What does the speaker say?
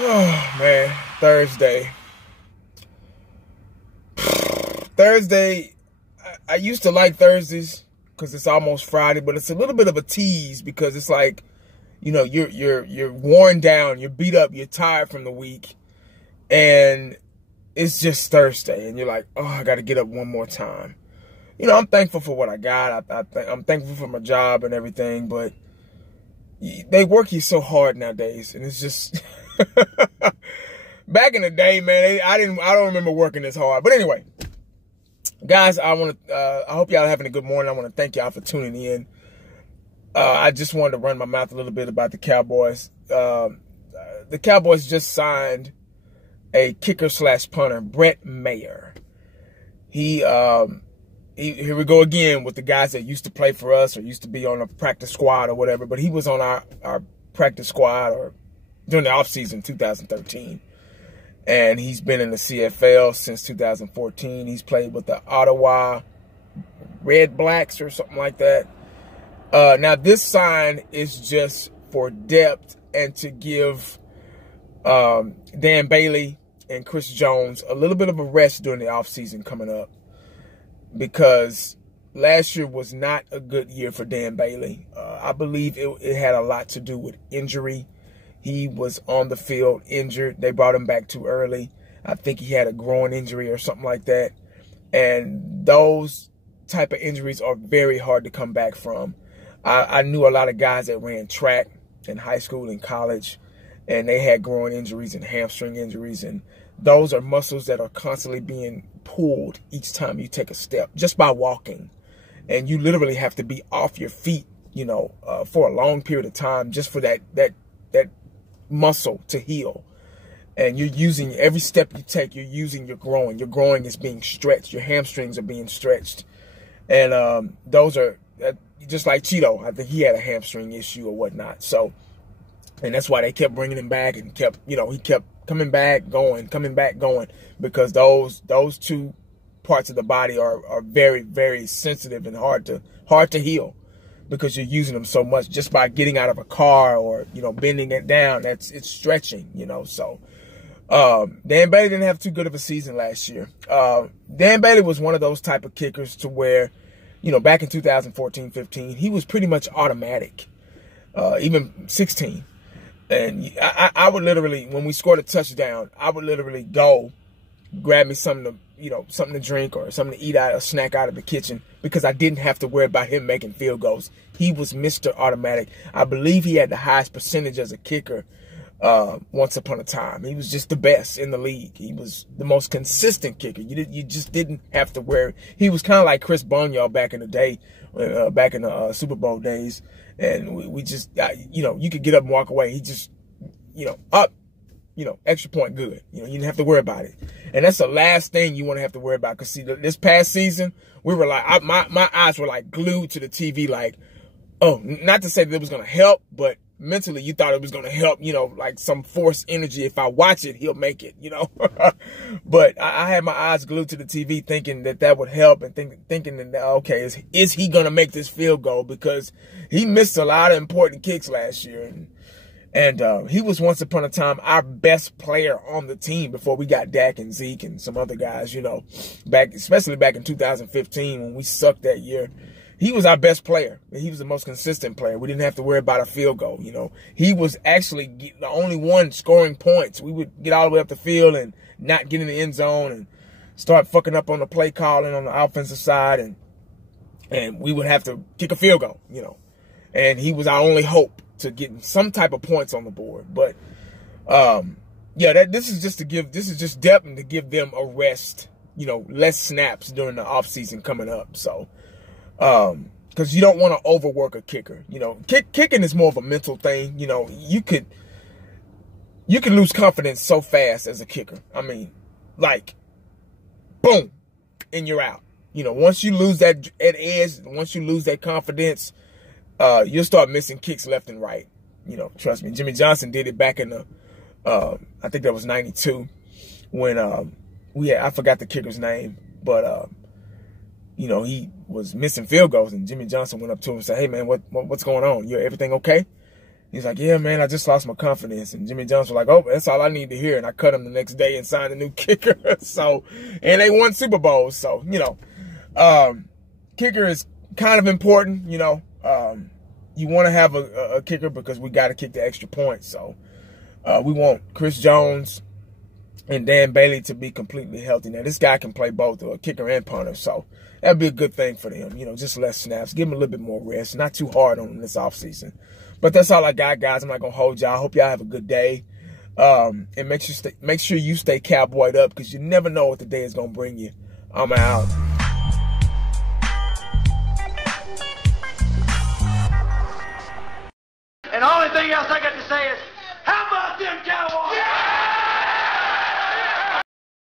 Oh, man. Thursday. Thursday, I used to like Thursdays because it's almost Friday, but it's a little bit of a tease because it's like, you know, you're worn down, you're beat up, you're tired from the week, and it's just Thursday, and you're like, oh, I got to get up one more time. You know, I'm thankful for what I got. I'm thankful for my job and everything, but they work you so hard nowadays, and it's just back in the day, man. I don't remember working this hard. But anyway, guys, I hope y'all having a good morning. I want to thank y'all for tuning in. I just wanted to run my mouth a little bit about the Cowboys. The Cowboys just signed a kicker/punter, Brett Maher. Here we go again with the guys that used to play for us or used to be on a practice squad or whatever, but he was on our practice squad or during the offseason 2013. And he's been in the CFL since 2014. He's played with the Ottawa Red Blacks or something like that. Now, this sign is just for depth and to give Dan Bailey and Chris Jones a little bit of a rest during the offseason coming up, because last year was not a good year for Dan Bailey. I believe it had a lot to do with injury. He was on the field injured. They brought him back too early. I think he had a groin injury or something like that. And those type of injuries are very hard to come back from. I knew a lot of guys that ran track in high school and college, and they had groin injuries and hamstring injuries, and those are muscles that are constantly being pulled each time you take a step just by walking. And you literally have to be off your feet, you know, for a long period of time just for that muscle to heal. And you're using every step you take, you're using your groin. Your groin is being stretched. Your hamstrings are being stretched. And those are just like Cheeto. I think he had a hamstring issue or whatnot. So, and that's why they kept bringing him back and kept, you know, he kept coming back, going, because those two parts of the body are very, very sensitive and hard to heal, because you're using them so much just by getting out of a car or, you know, bending it down. It's stretching, you know. So Dan Bailey didn't have too good of a season last year. Dan Bailey was one of those type of kickers to where, you know, back in 2014-15, he was pretty much automatic, even 16. And I would literally, when we scored a touchdown, I would literally go grab me something to drink or something to eat out or snack out of the kitchen, because I didn't have to worry about him making field goals. He was Mr. Automatic. I believe he had the highest percentage as a kicker once upon a time. He was just the best in the league. He was the most consistent kicker. You just didn't have to worry. He was kind of like Chris Boneyard back in the day, back in the Super Bowl days. And we just, you know, you could get up and walk away. He just, you know, up, you know, extra point, good. You know, you didn't have to worry about it. And that's the last thing you want to have to worry about. Because, see, this past season, we were like, my eyes were like glued to the TV, like, oh, not to say that it was going to help, but mentally you thought it was going to help, you know, like some force energy. If I watch it, he'll make it, you know. But I had my eyes glued to the TV thinking that would help, and thinking that, okay, is he going to make this field goal? Because he missed a lot of important kicks last year. And he was once upon a time our best player on the team before we got Dak and Zeke and some other guys, you know, especially back in 2015 when we sucked that year. He was our best player. He was the most consistent player. We didn't have to worry about a field goal, you know. He was actually the only one scoring points. We would get all the way up the field and not get in the end zone and start fucking up on the play calling on the offensive side, and we would have to kick a field goal, you know. And he was our only hope to get some type of points on the board. But yeah, this is just depth and to give them a rest, you know, less snaps during the offseason coming up. So because you don't want to overwork a kicker. You know, kicking is more of a mental thing. You know, you could lose confidence so fast as a kicker. I mean, like, boom, and you're out. You know, once you lose that edge, once you lose that confidence, you'll start missing kicks left and right. You know, trust me. Jimmy Johnson did it back in the, I think that was 92, when I forgot the kicker's name, but you know, he was missing field goals, and Jimmy Johnson went up to him and said, "Hey man, what's going on? Everything okay?" He's like, yeah, man, I just lost my confidence. And Jimmy Jones was like, oh, that's all I need to hear. And I cut him the next day and signed a new kicker. So, and they won Super Bowls. So, you know, kicker is kind of important, you know. You want to have a kicker because we got to kick the extra points. So, we want Chris Jones and Dan Bailey to be completely healthy. Now, this guy can play both, a kicker and punter. So, that'd be a good thing for them. You know, just less snaps. Give them a little bit more rest. Not too hard on them this offseason. But that's all I got, guys. I'm not going to hold y'all. I hope y'all have a good day. And make sure you stay cowboyed up because you never know what the day is going to bring you. I'm out. And the only thing else I got to say is,